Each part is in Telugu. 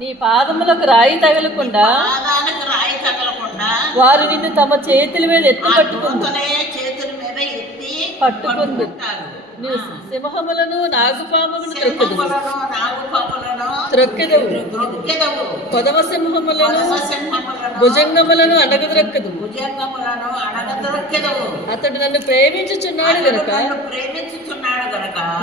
నీ పాదములకు రాయి తగలకుండా వారు నిన్ను తమ చేతుల మీద ఎత్తి చేతుల మీద ఎత్తి పట్టుకుంటారు. నీవు సింహములను నాగుపాములను త్రొక్కెదవు, కొదమ సింహములను భుజంగములను అడగద్రొక్కదు. అతడు నన్ను ప్రేమించుచున్నాడు గనుక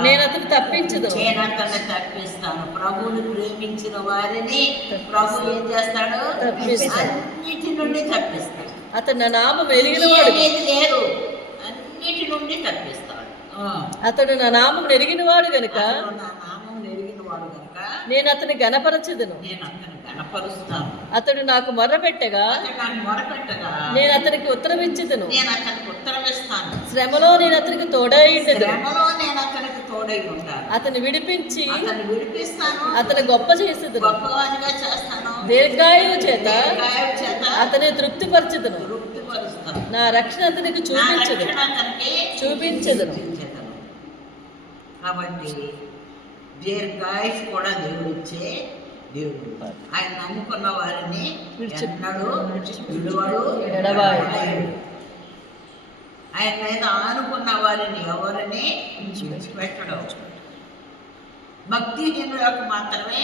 నేను అతను తప్పిస్తాను. ప్రభువుని ప్రేమించిన వారిని ప్రభు ఏం చేస్తాడు? అన్నిటి నుండి తప్పిస్తాడు. అతడు నా నామం ఎరిగిన వాడు లేదు, అన్నిటి నుండి తప్పిస్తాడు. అతడు నా నామం ఎరిగిన వాడు గనుక నేను అతని గణపరచదును. అతడు నాకు మొర్రపెట్టగా నేను అతనికి ఉత్తరం ఇచ్చేదను. శ్రమలో నేను అతనికి తోడై అతను విడిపించి అతని గొప్ప చేసేదను. దీర్ఘాయువు చేత అతని తృప్తిపరచదును. నా రక్షణ అతనికి చూపించదును. కాబట్టి దీర్ఘాయుష్ కూడా దేవుడిచ్చే దేవుడు. ఆయన నమ్ముకున్న వారిని ఎన్నడూ విడువడు, ఆయన మీద ఆనుకున్న వారిని ఎవరిని విడిచిపెట్టడం. భక్తిహీనులకు మాత్రమే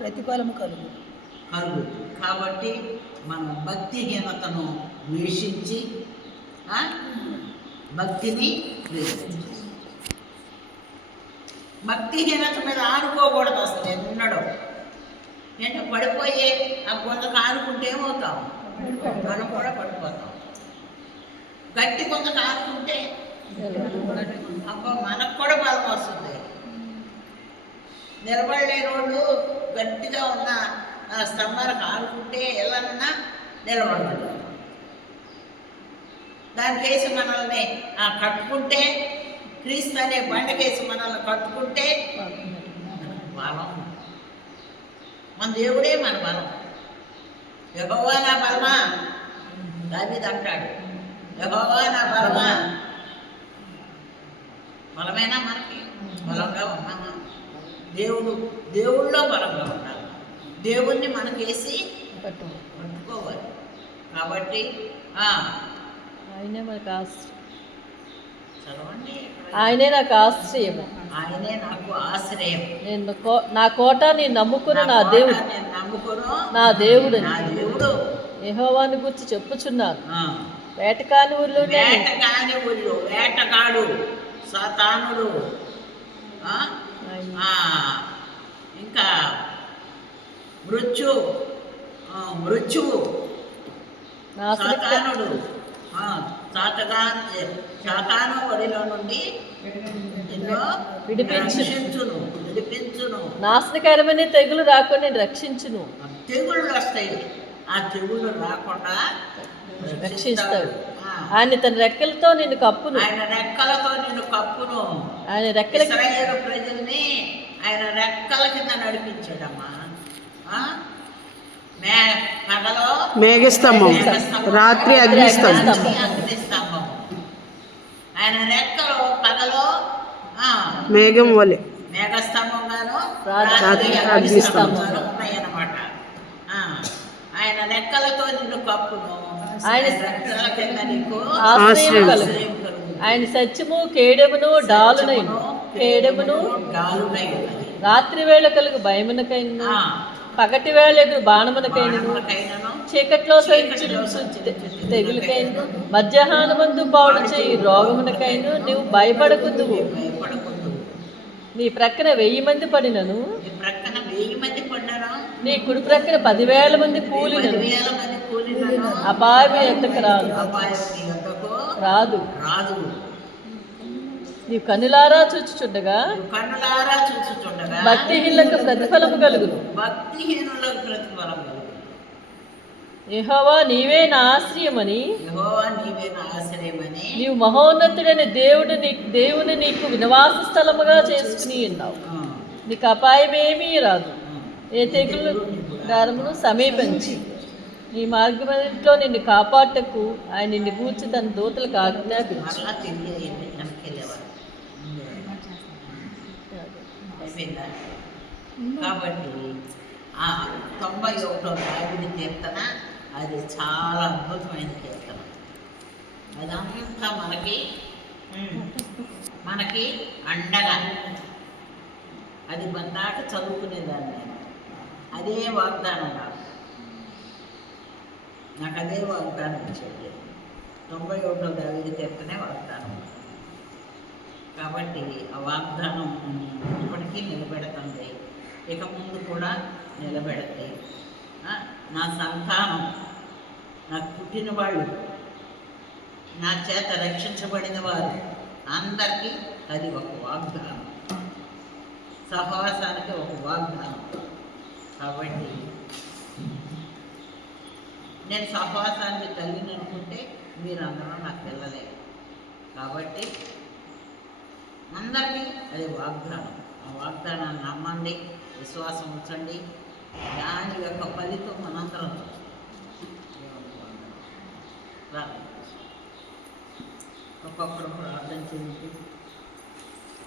ప్రతిఫలము కలుగు. కాబట్టి మనం భక్తిహీనతను ద్వేషించి భక్తిని భక్తిహీనత మీద ఆనుకోకూడదు అసలు ఎన్నడూ. నేను పడిపోయే ఆ కొందకు ఆనుకుంటే ఏమవుతాం? మనం కూడా పడిపోతాం. గట్టి కొందకు ఆనుకుంటే అబ్బా మనకు కూడా బలం వస్తుంది. నిలబడలేని వాళ్ళు గట్టిగా ఉన్న స్తంభాలకు ఆనుకుంటే ఎలానన్నా నిలబడలేదు. దానికేసి మనల్ని కట్టుకుంటే, క్రీస్తు అనే బండకేసి మనల్ని కట్టుకుంటే బలం. మన దేవుడే మన బలం. యెహోవా నా బలమా, దావీదు అంటాడు. యెహోవా నా బలమా. బలమైనా మనకి బలంగా ఉన్నామా? దేవుళ్ళో బలంగా ఉండాలి. దేవుణ్ణి మనకేసి పట్టుకోవాలి. కాబట్టి ఆయనే మనకు ఆయనే నాకు ఆశ్రయము, ఆయనే నాకు ఆశ్రయం. నేను నా కోట నేను నమ్ముకున్న నా దేవుడు, నా దేవుడు యెహోవాను గురించి చెప్పుచున్నాను. వేటకాని ఊళ్ళో వేటగాడు సాతానుడు, ఇంకా మృత్యువు సాతానుడు సాతాను ఒడిలో నుండి విడిపించును. నాశనకరమైన తెగులు రాకుండా నేను రక్షించును. తెగుళ్ళు వస్తాయి, ఆ తెగుళ్ళు రాకుండా రక్షిస్తాడు. ఆయన తన రెక్కలతో నిన్ను కప్పును. ఆయన రెక్కలతో నిన్ను కప్పును. ఆయన రెక్కల ఇశ్రాయేలు ప్రజల్ని ఆయన రెక్కల కింద నడిపించాడమ్మా. మేఘస్తంభం, రాత్రి అగ్నిస్తంభం. ఆయన రెక్కలు పగలో మేఘం వలె, మేఘస్తంభం గాను రాత్రి అగ్నిస్తంభం ఉన్నాయన్నమాట. ఆయన రెక్కలతో నిన్ను కప్పును. ఆయన రెక్కల కింద నీకు ఆశ్రయం కలుగు. ఆయన సత్యము కేడెమును డాలునైను, కేడెమును రాత్రి వేళ కలుగు భయమునకైను, పగటి వేళ ఎదురు బాణమునకైనను, చీకట్లో తెగులకైను, మధ్యాహ్నమందు పాడు చేయి రోగమునకైను నీవు భయపడకుందువు. నీ ప్రక్కన 1000 మంది పడినను, నీ కుడి ప్రక్కన 10,000 మంది కూలినను అపాయం ఎంతకు రాదు. నీవు కన్నులారా చూచుచుండగా భక్తిహీనులకు ప్రతిఫలము కలుగును. యెహోవా నీవే నా ఆశ్రయమని, నీవు మహోన్నతుడైన దేవుని నీకు వినవాస స్థలముగా చేసుకుని ఉన్నావు. నీకు అపాయమేమీ రాదు, ఏ తెగులు దారమును సమీపించి. నీ మార్గంలో నిన్ను కాపాటకు ఆయన నిన్ను గూర్చి తన దూతలకు ఆజ్ఞాపించు. అయిపోయిందా? కాబట్టి ఆ 91వ దావీదు కీర్తన అది చాలా అద్భుతమైన కీర్తన. అదంతా మనకి అండగా అది బందాక చదువుకునేదాన్ని నేను. అదే వాగ్దానం నాకు అదే వాగ్దానం ఇచ్చేది. 91వ దావీదు కీర్తనే వాగ్దానం. కాబట్టి ఆ వాగ్దానం ఇప్పటికీ నిలబెడుతుంది, ఇక ముందు కూడా నిలబెడతాయి. నా సంతానం, నాకు పుట్టిన వాళ్ళు, నా చేత రక్షించబడిన వారు అందరికీ అది ఒక వాగ్దానం, సహవాసానికి ఒక వాగ్దానం. కాబట్టి నేను సహవాసానికి తల్లిని అనుకుంటే మీరందరూ నాకు పిల్లలే. కాబట్టి అందరికీ అది వాగ్దానం. ఆ వాగ్దానాన్ని నమ్మండి, విశ్వాసం ఉంచండి, దాని యొక్క ఫలితం మనందరం చూస్తాం. ఒక్కొక్కరు ప్రార్థన చేయండి.